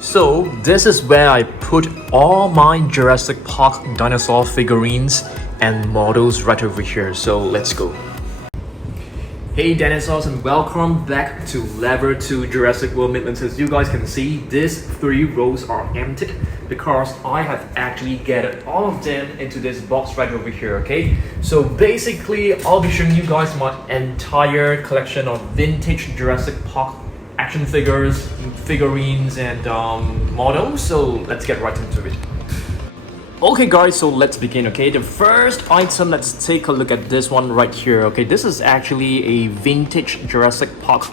So this is where I put all my Jurassic Park dinosaur figurines and models right over here. So let's go. Hey dinosaurs, and welcome back to Level 2 Jurassic World Midlands. As you guys can see, these 3 rows are empty because I have actually gathered all of them into this box right over here, okay? So basically, I'll be showing you guys my entire collection of vintage Jurassic Park action figures, figurines, and models. So let's get right into it. Okay guys, so let's begin, okay? The first item, let's take a look at this one right here, okay? This is actually a vintage Jurassic Park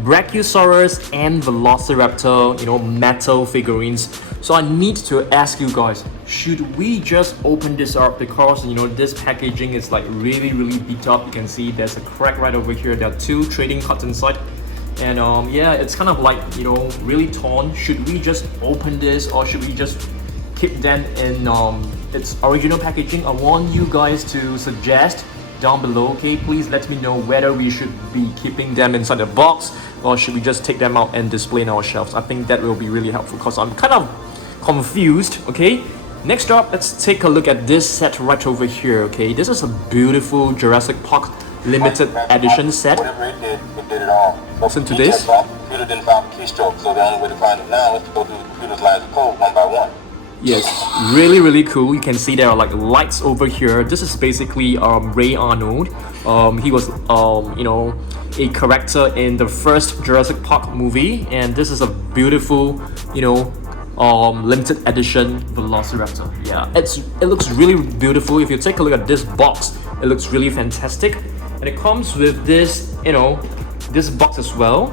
Brachiosaurus and Velociraptor, metal figurines. So I need to ask you guys, should we just open this up? Because, this packaging is like really beat up. You can see there's a crack right over here. There are 2 trading cards inside. And yeah, it's kind of like, really torn. Should we just open this, or should we just keep them in its original packaging? I want you guys to suggest down below, okay? Please let me know whether we should be keeping them inside the box, or should we just take them out and display in our shelves. I think that will be really helpful because I'm kind of confused, okay? Next up, let's take a look at this set right over here, okay? This is a beautiful Jurassic Park limited edition set. It did it all. Listen to this. The computer didn't find the keystroke, so the only way to find it now is to go through the computer's lines of code one by one. Yes, really cool. You can see there are like lights over here. This is basically Ray Arnold. He was a character in the first Jurassic Park movie, and this is a beautiful limited edition Velociraptor. Yeah, it looks really beautiful. If you take a look at this box, it looks really fantastic, and it comes with this this box as well,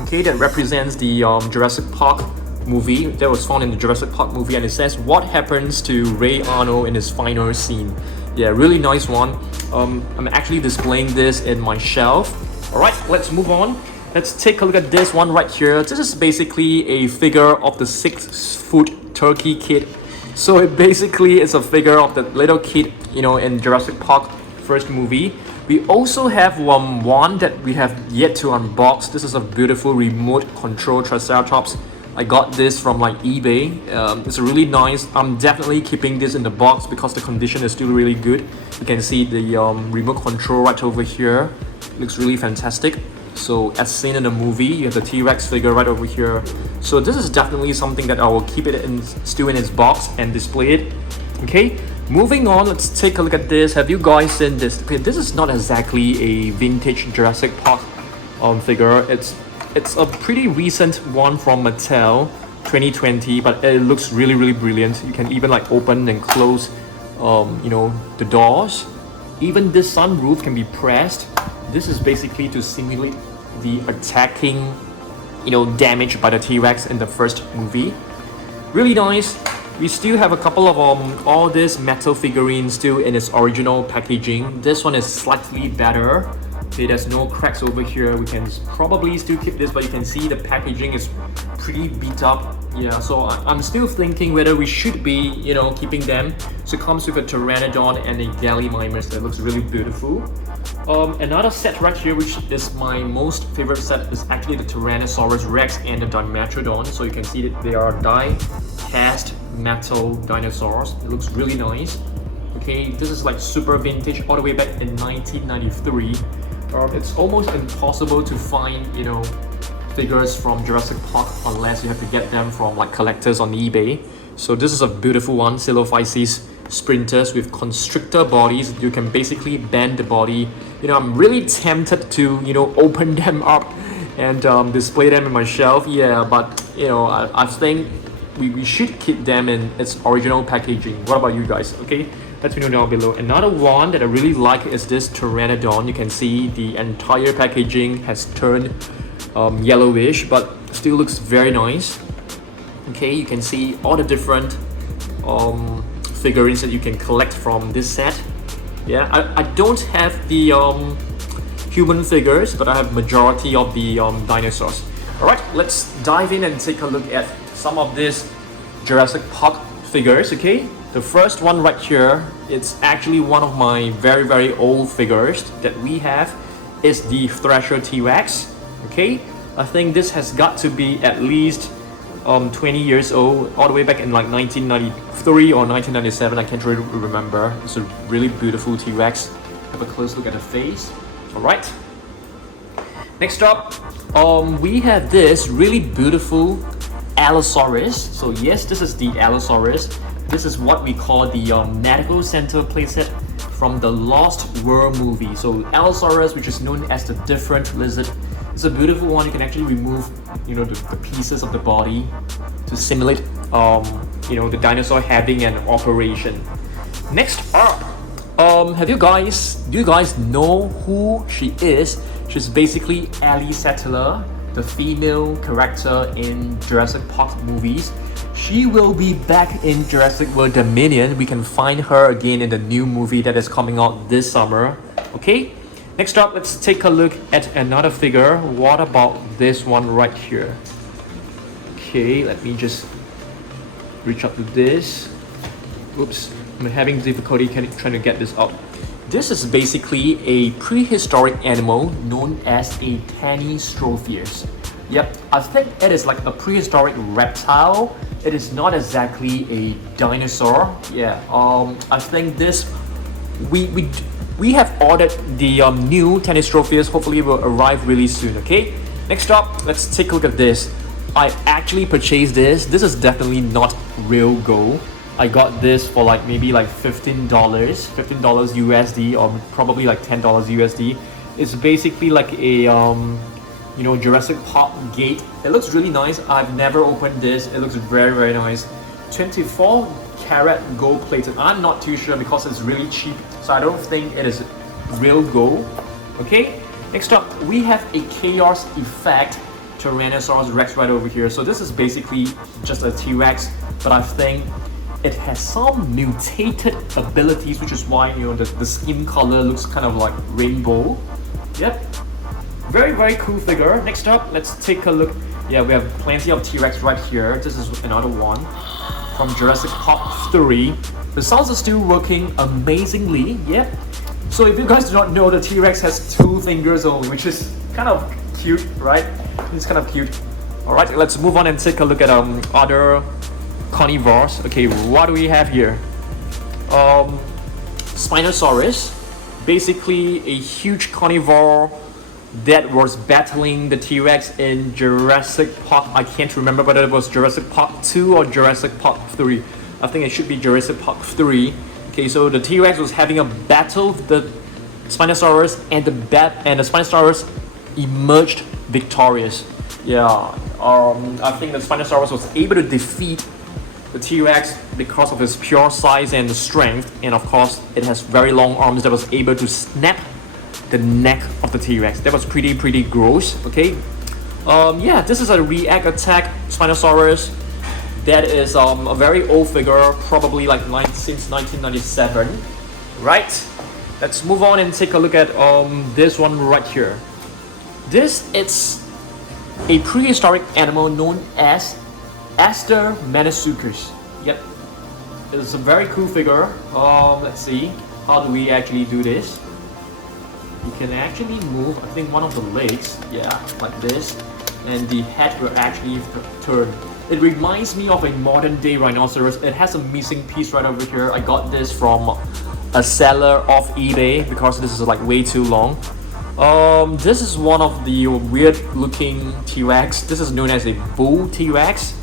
okay, that represents the Jurassic Park movie that was found in the Jurassic Park movie, and it says what happens to Ray Arnold in his final scene. Yeah, really nice one. I'm actually displaying this in my shelf. Alright, let's move on. Let's take a look at this one right here. This is basically a figure of the 6-foot turkey kid. So it basically is a figure of the little kid, in Jurassic Park first movie. We also have one that we have yet to unbox. This is a beautiful remote control Triceratops. I got this from like eBay. It's really nice. I'm definitely keeping this in the box because the condition is still really good. You can see the remote control right over here. It looks really fantastic. So as seen in the movie, you have the T-Rex figure right over here. So this is definitely something that I will keep it still in its box and display it. Okay, moving on, let's take a look at this. Have you guys seen this? Okay, this is not exactly a vintage Jurassic Park figure. It's a pretty recent one from Mattel 2020, but it looks really brilliant. You can even like open and close the doors. Even this sunroof can be pressed. This is basically to simulate the attacking damage by the T-Rex in the first movie. Really nice. We still have a couple of all these metal figurines still in its original packaging. This one is slightly better. Okay, there's no cracks over here. We can probably still keep this, but you can see the packaging is pretty beat up. Yeah, so I'm still thinking whether we should be, keeping them. So it comes with a Pteranodon and a Gallimimus that looks really beautiful. Another set right here, which is my most favorite set, is actually the Tyrannosaurus Rex and the Dimetrodon. So you can see that they are die-cast metal dinosaurs. It looks really nice. Okay, this is like super vintage, all the way back in 1993. It's almost impossible to find, figures from Jurassic Park unless you have to get them from like collectors on eBay. So this is a beautiful one, Silophysis sprinters with constrictor bodies. You can basically bend the body. I'm really tempted to, open them up and display them in my shelf. Yeah, but I think we should keep them in its original packaging. What about you guys? Okay, let me know down below. Another one that I really like is this Pteranodon. You can see the entire packaging has turned yellowish, but still looks very nice. Okay, you can see all the different figurines that you can collect from this set. Yeah, I don't have the human figures, but I have majority of the dinosaurs. Alright, let's dive in and take a look at some of these Jurassic Park figures, okay? The first one right here, it's actually one of my very old figures that we have. Is the Thrasher T-Rex, okay? I think this has got to be at least 20 years old, all the way back in like 1993 or 1997. I can't really remember. It's a really beautiful T-Rex. Have a close look at the face. All right. Next up, we have this really beautiful Allosaurus. So yes, this is the Allosaurus. This is what we call the medical center playset from the Lost World movie. So Allosaurus, which is known as the different lizard, it's a beautiful one. You can actually remove, the pieces of the body to simulate, the dinosaur having an operation. Next up, do you guys know who she is? She's basically Ellie Sattler, the female character in Jurassic Park movies. She will be back in Jurassic World Dominion. We can find her again in the new movie that is coming out this summer. Okay, next up, let's take a look at another figure. What about this one right here? Okay, let me just reach up to this. Oops, I'm having difficulty trying to get this up. This is basically a prehistoric animal known as a Tanystropheus. Yep, I think it is like a prehistoric reptile. It is not exactly a dinosaur. Yeah, I think this we have ordered the new Tanystropheus. Hopefully, it will arrive really soon. Okay. Next up, let's take a look at this. I actually purchased this. This is definitely not real gold. I got this for maybe $15 USD, or probably $10 USD. It's basically like a Jurassic Park gate. It looks really nice. I've never opened this. It looks very, very nice. 24 karat gold plated. I'm not too sure because it's really cheap, so I don't think it is real gold. Okay, next up we have a Chaos Effect Tyrannosaurus Rex right over here. So this is basically just a T-Rex, but I think it has some mutated abilities, which is why the skin color looks kind of like rainbow. Yep, very, very cool figure. Next up, let's take a look. Yeah, we have plenty of T-Rex right here. This is another one from Jurassic Park 3. The sounds are still working amazingly. Yep. So if you guys do not know, the T-Rex has 2 fingers only, which is kind of cute, right? It's kind of cute. All right, let's move on and take a look at other carnivores. Okay, what do we have here? Spinosaurus, basically a huge carnivore that was battling the T-Rex in Jurassic Park. I can't remember whether it was Jurassic Park 2 or Jurassic Park 3. I think it should be Jurassic Park 3. Okay, so the T-Rex was having a battle with the Spinosaurus, and the Spinosaurus emerged victorious. Yeah, I think the Spinosaurus was able to defeat the T-Rex because of its pure size and strength, and of course it has very long arms that was able to snap the neck of the T-Rex. That was pretty gross. Okay, yeah, this is a react attack Spinosaurus. That is a very old figure, probably since 1997. Right, let's move on and take a look at this one right here. This is a prehistoric animal known as Astermanosuchus. Yep, it's a very cool figure. Let's see, how do we actually do this? You can actually move, I think, one of the legs, yeah, like this, and the head will actually turn. It reminds me of a modern day rhinoceros. It has a missing piece right over here. I got this from a seller off eBay because this is way too long. This is one of the weird looking T-Rex. This is known as a bull T-Rex.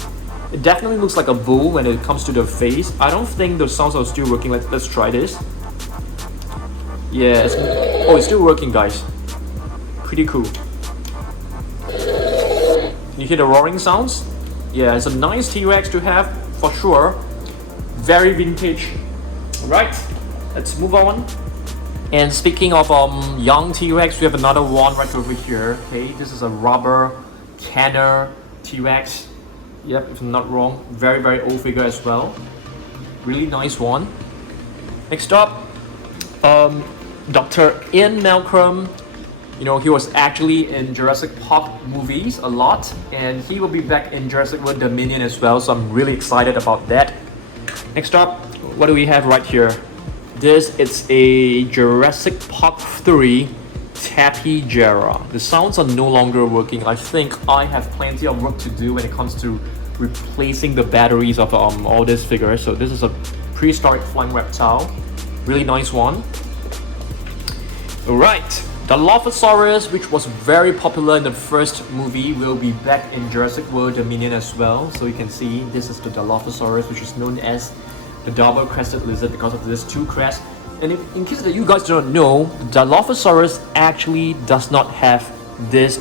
It definitely looks like a bull when it comes to the face. I don't think the sounds are still working. Let's try this. Yeah, it's still working, guys. Pretty cool. Can you hear the roaring sounds? Yeah, it's a nice T-Rex to have for sure. Very vintage. Right, let's move on. And speaking of young T-Rex, we have another one right over here. Okay, this is a rubber canner T-Rex. Yep, if I'm not wrong. Very old figure as well. Really nice one. Next up, Dr. Ian Malcolm. He was actually in Jurassic Park movies a lot, and he will be back in Jurassic World Dominion as well, so I'm really excited about that. Next up, what do we have right here? This is a Jurassic Park 3 Tapejara. The sounds are no longer working. I think I have plenty of work to do when it comes to replacing the batteries of all these figures. So this is a prehistoric flying reptile, really nice one. Alright, Dilophosaurus, which was very popular in the first movie, will be back in Jurassic World Dominion as well. So you can see this is the Dilophosaurus, which is known as the double-crested lizard because of this two crests. And in case that you guys don't know, the Dilophosaurus actually does not have this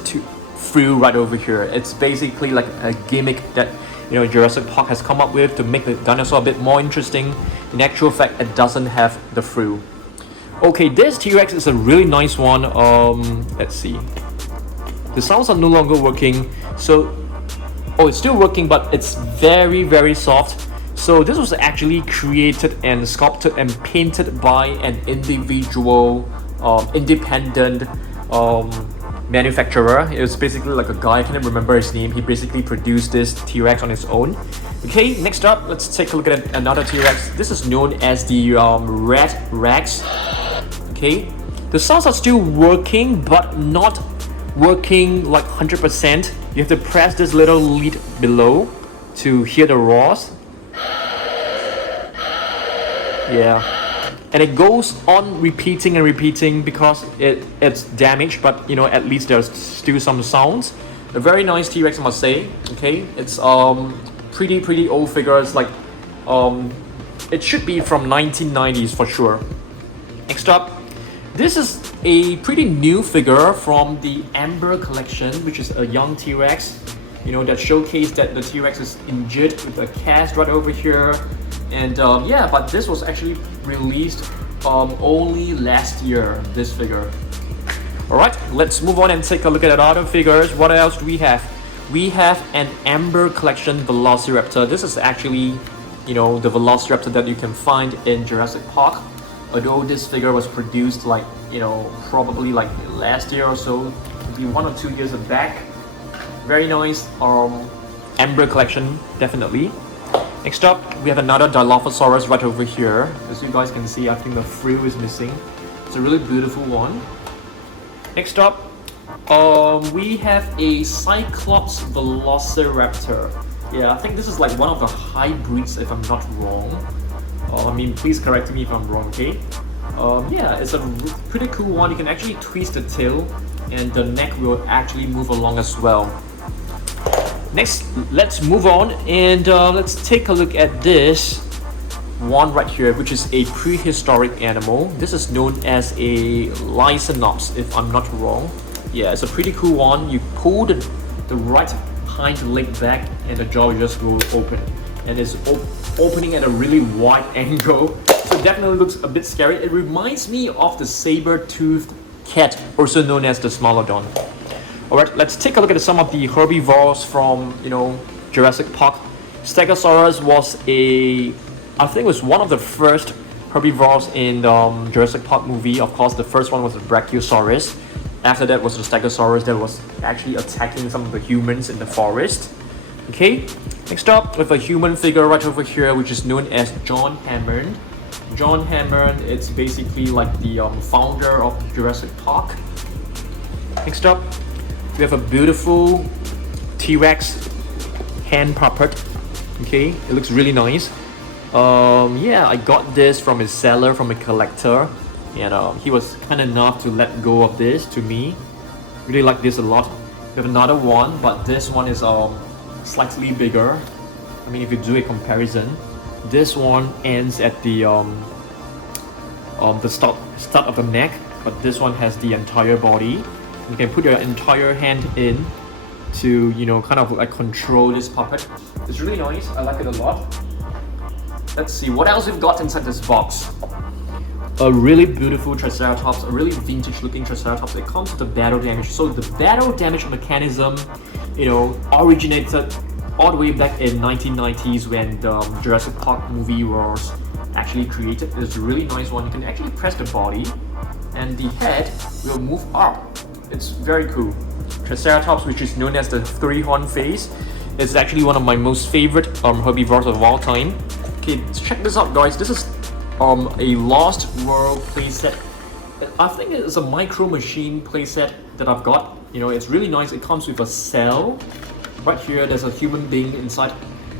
frill right over here. It's basically like a gimmick that Jurassic Park has come up with to make the dinosaur a bit more interesting. In actual fact, it doesn't have the frill. Okay, this T-Rex is a really nice one. Let's see. The sounds are no longer working. So, it's still working, but it's very, very soft. So this was actually created and sculpted and painted by an individual, independent manufacturer. It was basically like a guy, I can't remember his name. He basically produced this T-Rex on his own. Okay, next up, let's take a look at another T-Rex. This is known as the Red Rex. Okay, the sounds are still working, but not working like 100%. You have to press this little lead below to hear the roars. Yeah, and it goes on repeating and repeating because it's damaged, but at least there's still some sounds. A very nice T-Rex, I must say. Okay, it's pretty old figure. It's like it should be from 1990s for sure. Next up, this is a pretty new figure from the Amber collection, which is a young T-Rex. That showcased that the T-Rex is injured with a cast right over here. And yeah, but this was actually released only last year, this figure. Alright, let's move on and take a look at other figures. What else do we have? We have an Amber collection Velociraptor. This is actually, the Velociraptor that you can find in Jurassic Park. Although this figure was produced like, probably like last year or so, maybe 1 or 2 years back. Very nice Amber collection, definitely. Next up, we have another Dilophosaurus right over here. As you guys can see, I think the frill is missing. It's a really beautiful one. Next up, we have a Cyclops Velociraptor. Yeah, I think this is like one of the hybrids, if I'm not wrong. Please correct me if I'm wrong, okay? Yeah, it's a pretty cool one. You can actually twist the tail, and the neck will actually move along as well. Next, let's move on and let's take a look at this one right here, which is a prehistoric animal. This is known as a Lycanops, if I'm not wrong. Yeah, it's a pretty cool one. You pull the right hind leg back and the jaw just will open. And it's opening at a really wide angle. So it definitely looks a bit scary. It reminds me of the saber-toothed cat, also known as the Smilodon. Alright, let's take a look at some of the herbivores from, Jurassic Park. Stegosaurus was I think it was one of the first herbivores in the Jurassic Park movie. Of course, the first one was the Brachiosaurus. After that was the Stegosaurus that was actually attacking some of the humans in the forest. Okay, next up, with a human figure right over here, which is known as John Hammond. John Hammond, it's basically like the founder of Jurassic Park. Next up, we have a beautiful T-Rex hand puppet. Okay, it looks really nice. Yeah, I got this from a seller, from a collector, and he was kind enough to let go of this to me. Really like this a lot. We have another one, but this one is slightly bigger. If you do a comparison, this one ends at the start of the neck, but this one has the entire body. You can put your entire hand in to, kind of like control this puppet. It's really nice. I like it a lot. Let's see what else we've got inside this box. A really beautiful Triceratops, a really vintage looking Triceratops. It comes with the battle damage. So the battle damage mechanism, originated all the way back in 1990s when the Jurassic Park movie was actually created. It's a really nice one. You can actually press the body and the head will move up. It's very cool. Triceratops, which is known as the three-horn face, is actually one of my most favorite herbivores of all time. Okay, let's check this out, guys. This is a Lost World playset. I think it's a Micro Machine playset that I've got. It's really nice. It comes with a cell, Right here, there's a human being inside.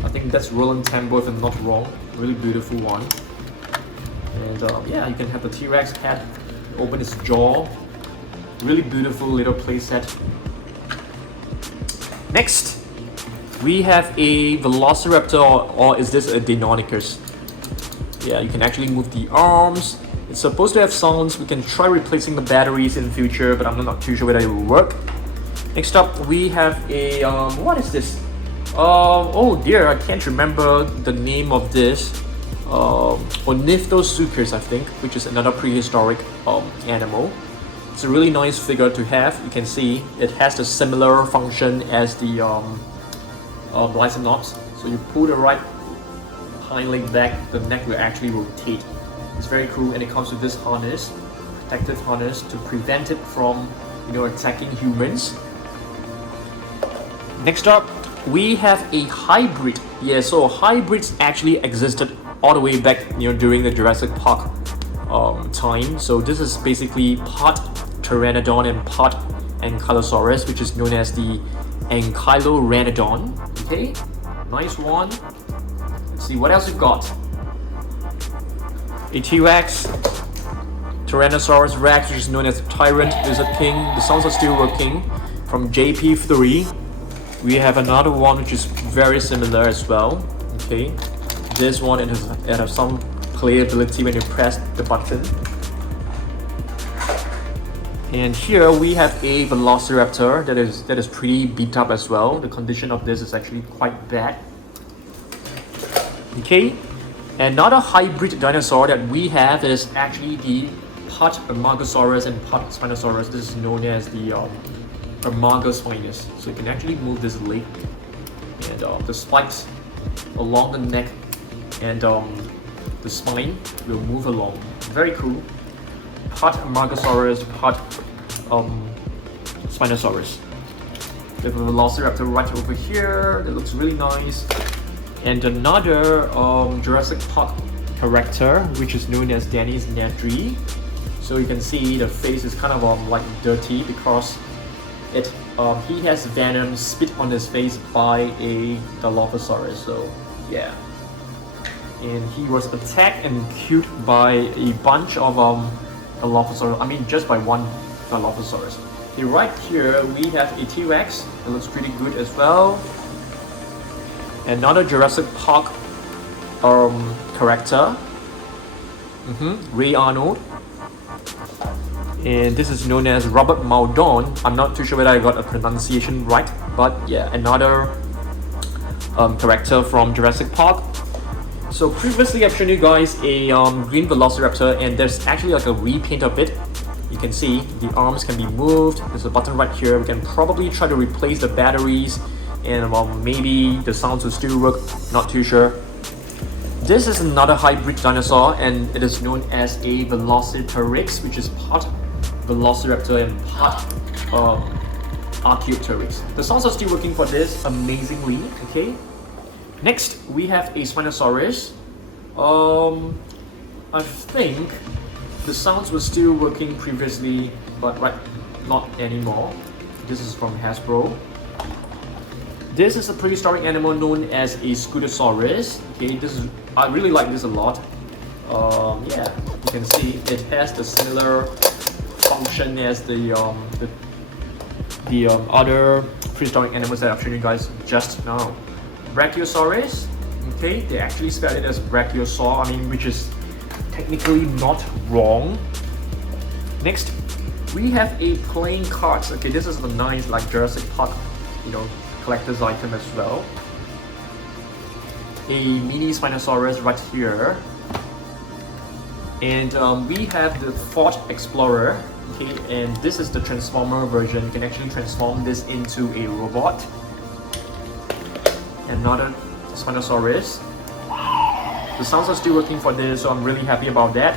I think that's Roland Tembo if I'm not wrong. Really beautiful one. And yeah, you can have the T-Rex head open its jaw. Really beautiful little playset. Next, we have a Velociraptor, or is this a Deinonychus? Yeah, you can actually move the arms. It's supposed to have sounds. We can try replacing the batteries in the future, but I'm not too sure whether it will work. Next up, we have a what is this? Oh dear, I can't remember the name of this. Ornithosuchus, I think, which is another prehistoric animal. It's a really nice figure to have. You can see it has the similar function as the Lysonops. So you pull the right hind leg back, the neck will actually rotate. It's very cool, and it comes with this harness, protective harness, to prevent it from, you know, attacking humans. Next up, we have a hybrid. Yeah, so hybrids actually existed all the way back, you know, during the Jurassic Park time. So this is basically part Pteranodon and part Ankylosaurus, which is known as the Ankylorhamnodon. Okay, nice one. Let's see what else we've got. A T-Rex, Tyrannosaurus Rex, which is known as Tyrant Lizard King. The sounds are still working from JP3. We have another one which is very similar as well. Okay, this one it has some playability when you press the button. And here we have a Velociraptor that is pretty beat up as well. The condition of this is actually quite bad. Okay, another hybrid dinosaur that we have is actually the part Amargasaurus and part Spinosaurus. This is known as the Amargaspinus. So you can actually move this leg, and the spikes along the neck and the spine will move along. Very cool. Part Amargasaurus, part Spinosaurus. We have a Velociraptor right over here that looks really nice. And another Jurassic Park character, which is known as Dennis Nedry. So you can see the face is kind of like dirty because he has venom spit on his face by a Dilophosaurus. So yeah, and he was attacked and killed by a bunch of Dilophosaurus. I mean, just by one Dilophosaurus. Okay, right here we have a T-Rex. It looks pretty good as well. Another Jurassic Park character, Ray Arnold, and this is known as Robert Maldon. I'm not too sure whether I got a pronunciation right, but yeah, another character from Jurassic Park. So previously I've shown you guys a green Velociraptor, and there's actually like a repaint of it. You can see the arms can be moved. There's a button right here. We can probably try to replace the batteries, and maybe the sounds will still work, not too sure. This is another hybrid dinosaur, and it is known as a Velociraptor, which is part Velociraptor and part Archaeopteryx. The sounds are still working for this amazingly. Okay, next we have a Spinosaurus. I think the sounds were still working previously, but not anymore. This is from Hasbro. This is a prehistoric animal known as a Scutosaurus. Okay, I really like this a lot. Yeah, you can see it has the similar function as the other prehistoric animals that I've shown you guys just now. Brachiosaurus. Okay, they actually spell it as Brachiosaur. I mean, which is technically not wrong. Next, we have a playing cards. Okay, this is a nice like Jurassic Park, you know, collector's item as well. A mini Spinosaurus right here, and we have the Ford Explorer. Okay, and this is the transformer version. You can actually transform this into a robot. Another Spinosaurus. The sounds are still working for this, so I'm really happy about that.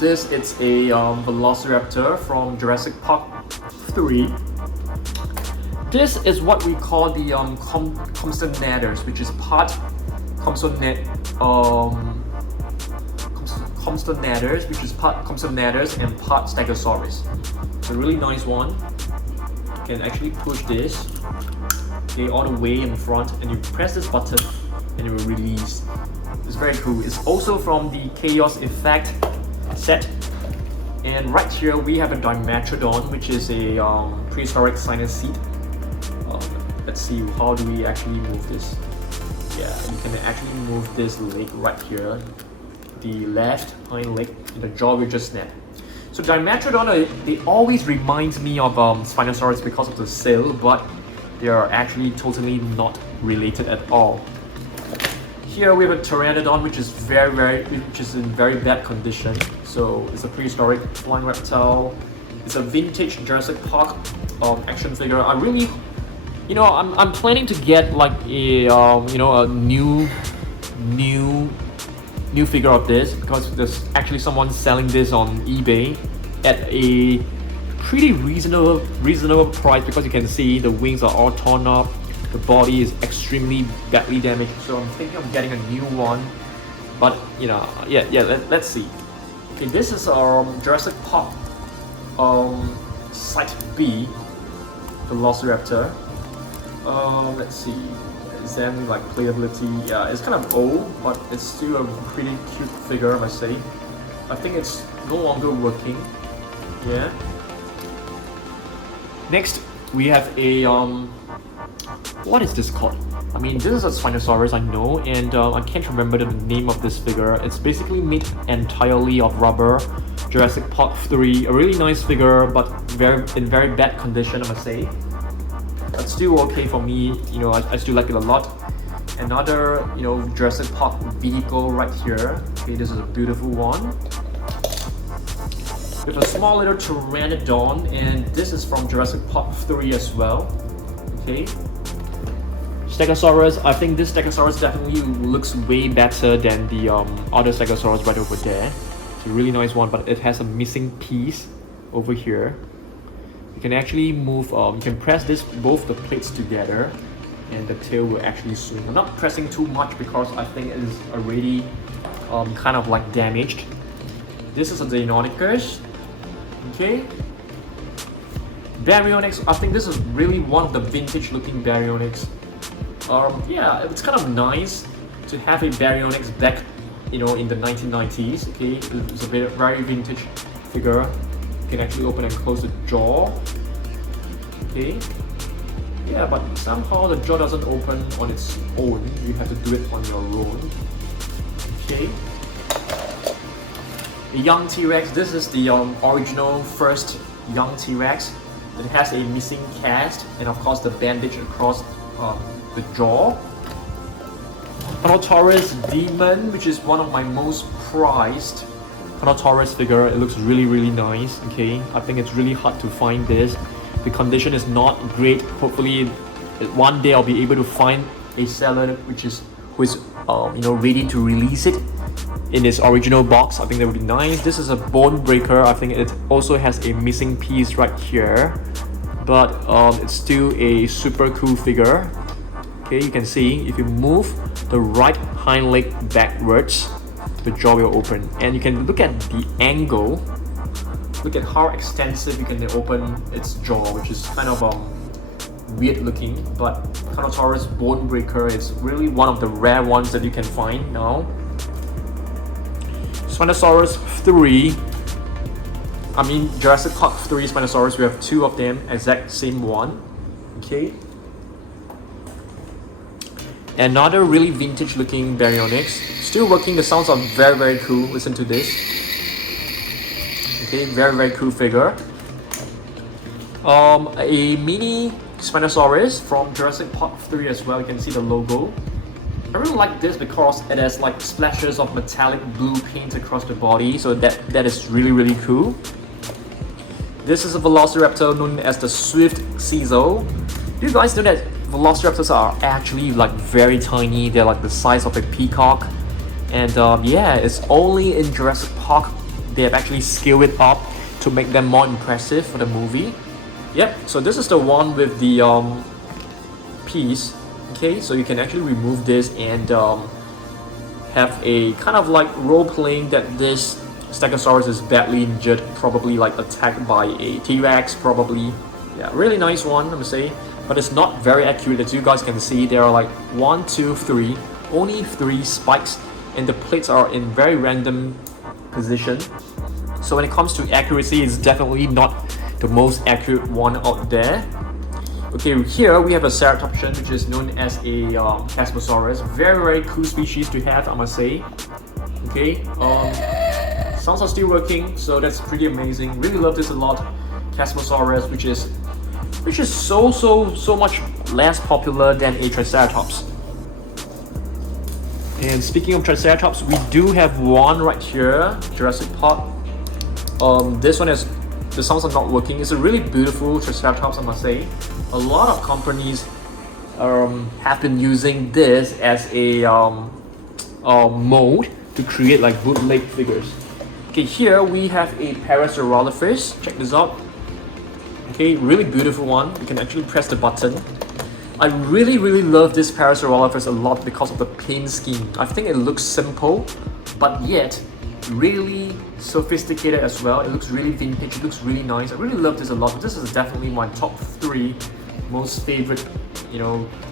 This is a Velociraptor from Jurassic Park 3. This is what we call the Compsognathus, which is part Compsognathus, which is part Compsognathus and part Stegosaurus. It's a really nice one. You can actually push this, okay, all the way in front, and you press this button and it will release. It's very cool. It's also from the Chaos Effect set. And right here we have a Dimetrodon, which is a prehistoric synesthete. Let's see, how do we actually move this? Yeah, you can actually move this leg right here, the left hind leg, and the jaw will just snap. So Dimetrodon, they always remind me of Spinosaurus because of the sail, but they are actually totally not related at all. Here we have a Pteranodon, which is in very bad condition. So it's a prehistoric flying reptile. It's a vintage Jurassic Park action figure. I really, I'm planning to get like a a new figure of this, because there's actually someone selling this on eBay at a pretty reasonable price, because you can see the wings are all torn up, the body is extremely badly damaged. So I'm thinking of getting a new one, but let's see. Okay, this is Jurassic Park Site B Velociraptor. Let's see, examine like playability. Yeah, it's kind of old, but it's still a pretty cute figure, I must say. I think it's no longer working. Yeah. Next, we have a what is this called? I mean, this is a Spinosaurus, I know, and I can't remember the name of this figure. It's basically made entirely of rubber. Jurassic Park 3, a really nice figure, but in very bad condition, I must say. But still okay for me. I still like it a lot. Another, Jurassic Park vehicle right here. Okay, this is a beautiful one. We have a small little Pteranodon, and this is from Jurassic Park 3 as well. Okay. Stegosaurus, I think this Stegosaurus definitely looks way better than the other Stegosaurus right over there. It's a really nice one, but it has a missing piece over here. You can actually move, you can press both the plates together, and the tail will actually swing. I'm not pressing too much because I think it is already kind of like damaged. This is a Deinonychus. Okay. Baryonyx, I think this is really one of the vintage looking Baryonyx. Yeah, it's kind of nice to have a Baryonyx back, in the 1990s. Okay, it's a very vintage figure. You can actually open and close the jaw. Okay. Yeah, but somehow the jaw doesn't open on its own. You have to do it on your own. Okay. A young T-Rex. This is the original first young T-Rex. It has a missing cast, and of course the bandage across the jaw. Carnotaurus Demon, which is one of my most prized Carnotaurus figure. It looks really nice. Okay, I think it's really hard to find this. The condition is not great. Hopefully, one day I'll be able to find a seller who is ready to release it in its original box. I think that would be nice. This is a Bone Breaker. I think it also has a missing piece right here, but it's still a super cool figure. Okay, you can see if you move the right hind leg backwards, the jaw will open, and you can look at the angle. Look at how extensive you can open its jaw, which is kind of weird looking, but Carnotaurus Bone Breaker is really one of the rare ones that you can find now. Spinosaurus 3. I mean, Jurassic Park 3 Spinosaurus, we have two of them, exact same one. Okay. Another really vintage looking Baryonyx. Still working, the sounds are very cool. Listen to this. Okay, very cool figure. A mini Spinosaurus from Jurassic Park 3 as well. You can see the logo. I really like this because it has like splashes of metallic blue paint across the body, so that is really cool. This is a Velociraptor known as the Swift Cecil. Do you guys know that Velociraptors are actually like very tiny? They're like the size of a peacock, and yeah, it's only in Jurassic Park they have actually scaled it up to make them more impressive for the movie. Yep, so this is the one with the piece. Okay, so you can actually remove this and have a kind of like role playing that this Stegosaurus is badly injured, probably like attacked by a T-Rex, probably. Yeah, really nice one, I must say. but it's not very accurate. As you guys can see, there are like 1, 2, 3, only 3 spikes, and the plates are in very random position. So when it comes to accuracy, it's definitely not the most accurate one out there. Okay, here we have a ceratopsian, which is known as a Chasmosaurus. Very cool species to have, I must say. Okay, sounds are still working, so that's pretty amazing. Really love this a lot. Chasmosaurus, which is so much less popular than a Triceratops. And speaking of Triceratops, we do have one right here, Jurassic Park. This one has, the sounds are not working. It's a really beautiful Triceratops, I must say. A lot of companies have been using this as a mold to create like bootleg figures. Okay, here we have a Parasaurolophus. Check this out. Okay, really beautiful one. You can actually press the button. I really love this Parasaurolophus a lot because of the paint scheme. I think it looks simple, but yet really sophisticated as well. It looks really vintage, it looks really nice. I really love this a lot. This is definitely my top 3 most favorite,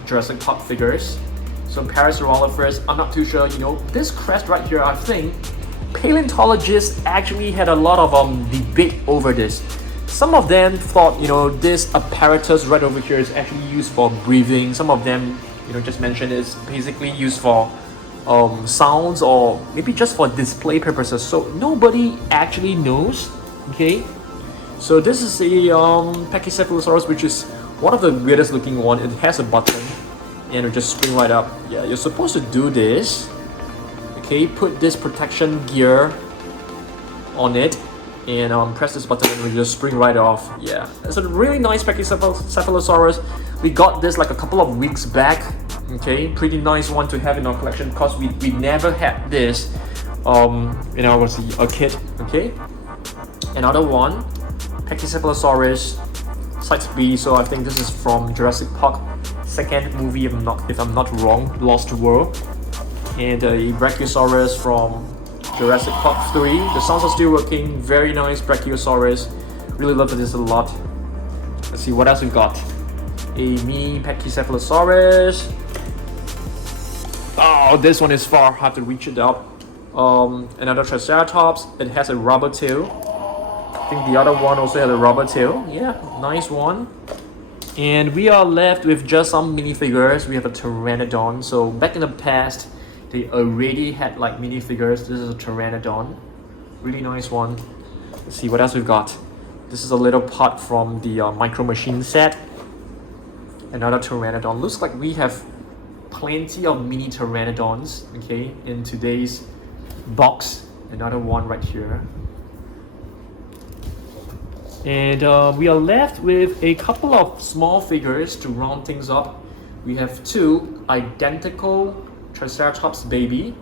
Jurassic Park figures. So Parasaurolophus, I'm not too sure, this crest right here, I think paleontologists actually had a lot of debate over this. Some of them thought, this apparatus right over here is actually used for breathing. Some of them, just mentioned it's basically used for sounds or maybe just for display purposes. So nobody actually knows. Okay, so this is a Pachycephalosaurus, which is one of the weirdest looking one. It has a button and it just spring right up. Yeah, you're supposed to do this. Okay, put this protection gear on it and press this button and it will just spring right off. Yeah, it's a really nice Pachycephalosaurus. We got this like a couple of weeks back. Okay, pretty nice one to have in our collection because we never had this when I was a kid. Okay, another one, Pachycephalosaurus Site B. So I think this is from Jurassic Park second movie, if I'm not wrong, Lost World. And a Brachiosaurus from Jurassic Park 3. The sounds are still working. Very nice Brachiosaurus. Really love this a lot. Let's see what else we got. A mini Pachycephalosaurus. Oh, this one is far. I have to reach it up. Another Triceratops. It has a rubber tail. I think the other one also has a rubber tail. Yeah, nice one. And we are left with just some minifigures. We have a Pteranodon. So back in the past, they already had like minifigures. This is a Pteranodon. Really nice one. Let's see what else we've got. This is a little part from the Micro Machine set. Another Pteranodon. Looks like we have plenty of mini Pteranodons, okay, in today's box. Another one right here. And we are left with a couple of small figures to round things up. We have 2 identical Triceratops baby,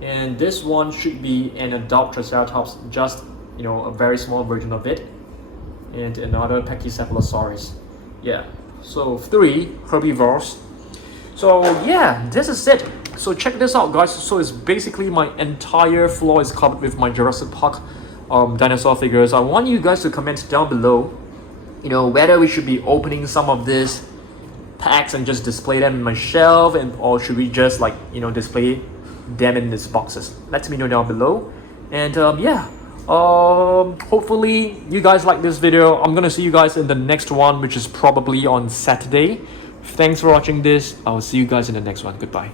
and this one should be an adult Triceratops, just a very small version of it, and another Pachycephalosaurus. Yeah, so 3 herbivores. So yeah, this is it. So check this out, guys. So it's basically my entire floor is covered with my Jurassic Park dinosaur figures. I want you guys to comment down below, whether we should be opening some of these packs and just display them in my shelf, or should we just display them in these boxes. Let me know down below. And yeah, hopefully you guys like this video. I'm gonna see you guys in the next one, which is probably on Saturday. Thanks for watching this. I'll see you guys in the next one. Goodbye.